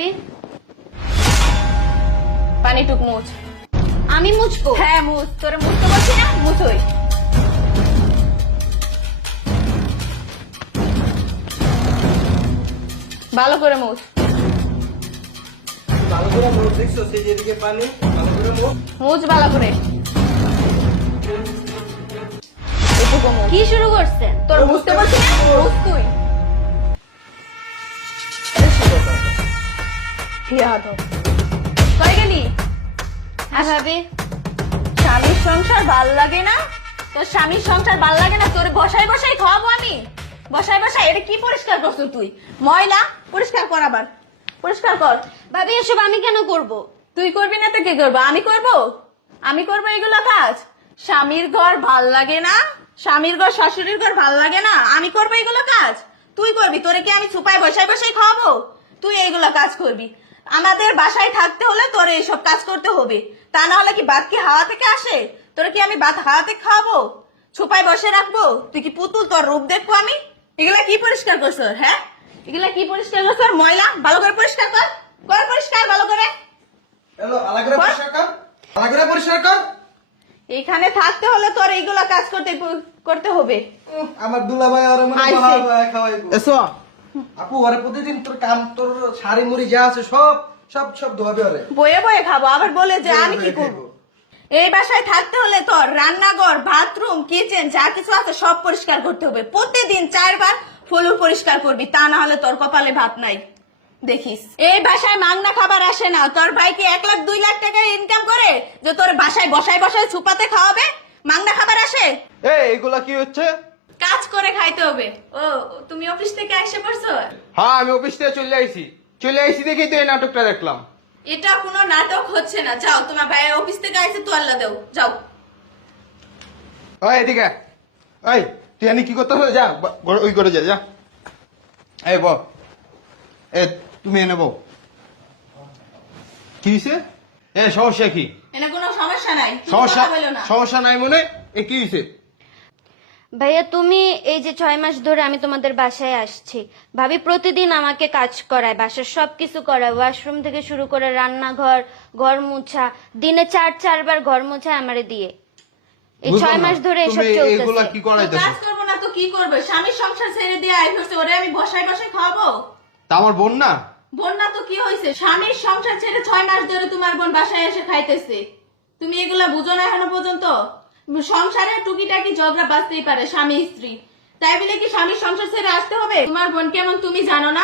ভাবি পানি টুক মুছ। আমি মুছবো? হ্যাঁ মুছ, তোরে মুছতে বলছি না, মুছই। ভালো করে মুছ। ভালো করে মুখ দেখছো, সেই যেদিকে পানি, ভালো করে মুখ। মুছ ভালো করে। এটুকু মুছ। কি শুরু করছেন? তোর মুছতে বলছি না, মুছ তুই। কই গেলি? ভাবি স্বামীর সংসার ভাল লাগে না? তোর স্বামীর সংসার ভাল লাগে না? তোর বসাই বসাই খাওয়াবো আমি? বসাই বসাই এটা কি পরিষ্কার করছো তুই? ময়লা পরিষ্কার কর, আবার পরিষ্কার কর। ভাবি এসব আমি কেন করব? তুই করবি না তো কে করবো? আমি করবো? আমি করবো এগুলো কাজ? স্বামীর ঘর ভাল লাগে না? স্বামীর ঘর শাশুড়ির ঘর ভাল লাগে না? আমি করবো এগুলো কাজ? তুই করবি? তোরে কি আমি ছুপায় বসাই বসাই খাওয়াবো? তুই এইগুলো কাজ করবি। আমাদের বাসায় থাকতে হলে তোর এইসব কাজ করতে হবে, তা না হলে কি ভাত কি হাওয়া থেকে আসে? তোরে কি আমি ভাত হাওয়া থেকে খাওয়াবো? ছুপায় বসে রাখবো? তুই কি পুতুল? তোর রূপ দেখবো আমি? এগুলা কি পরিষ্কার করছো? হ্যাঁ, এগুলা কি পরিষ্কার করছো? ময়লা ভালো করে পরিষ্কার কর, কর পরিষ্কার ভালো করে। হ্যালো, আলাদা করে পরিষ্কার কর, আলাদা করে পরিষ্কার কর। এখানে থাকতে হলে তোর এইগুলা কাজ করতে হবে। আমার দুলাভাই আর আমার আইছে। মহাভাই খাওয়াইবো। এসো আপু, ওরে প্রতিদিন তোর কাম, তোর শাড়ি মুড়ি যা আছে সব সব সব ধোয়াবে ওরে। বয়ে বয়ে খাবো, আবার বলে যে বয়ে আমি কি বয়ে করবো? খাবো। এই বাসায় থাকতে হলে তোর রান্নাঘর, বাথরুম, কিচেন যা কিছু আছে সব পরিষ্কার করতে হবে। প্রতিদিন 4 বার ফ্লোর পরিষ্কার করবি, তা না হলে তোর কপালে ভাত নাই। দেখিস এই বাসায় মাংনা খাবার আসে না। তোর ভাই কি 1 লাখ 2 লাখ টাকা ইনকাম করে যে তোর বাসায় বসায় বসায় ছুপাতে খাওয়াবে? মাংনা খাবার আসে? এইগুলা কি হচ্ছে? কাজ করে খাইতে হবে। ও, তুমি অফিস থেকে এসে পড়ছো? হ্যাঁ, আমি অফিস থেকে চলে আইছি দেখেই তো এই নাটকটা দেখলাম। এটা কোনো নাটক হচ্ছে না। যাও, তোমার ভাই অফিস থেকে আইছে, তো আল্লাহ দেও, যাও। ওই এদিকে, ওই তুই এনে কি করতে হবে? যা ওই করে যা, যা। এই বল, এ তুমি এনে বউ। কি হয়েছে? এ সমস্যা কি? এনে কোনো সমস্যা নাই, তুমি সমস্যা কথা বলো না। সমস্যা নাই মনে? এ কি হয়েছে? ভাইয়া তুমি এই যে 6 মাস ধরে আমি তোমাদের বাসায় আসছি, ভাবি প্রতিদিন আমাকে কাজ করায়, বাসার সবকিছু করায়, ওয়াশরুম থেকে শুরু করে রান্নাঘর, ঘর মোছা, দিনে 4 বার ঘর মোছা আমারে দিয়ে। এই 6 মাস ধরে এসব তুমি এগুলা চলতেছে। কি তো করাইতেছো? কাজ করবো না তো কি করবে? স্বামীর সংসার ছেড়ে দিয়ে আই হচ্ছে, ওরে আমি বসাই বসাই খাওয়াবো? তা আমার বোন না? বোন না তো কি হয়েছে? স্বামীর সংসার ছেড়ে 6 মাস ধরে তোমার বোন বাসায় এসে খাইতেছে। তুমি এগুলা বুঝো না এখনো পর্যন্ত? সংসারে টুকিটাকি ঝগড়া বাঁচতেই পারে স্বামী স্ত্রী, তাই বলে কি স্বামীর সংসার ছেড়ে আসতে হবে? তোমার বোন কেমন তুমি জানো না?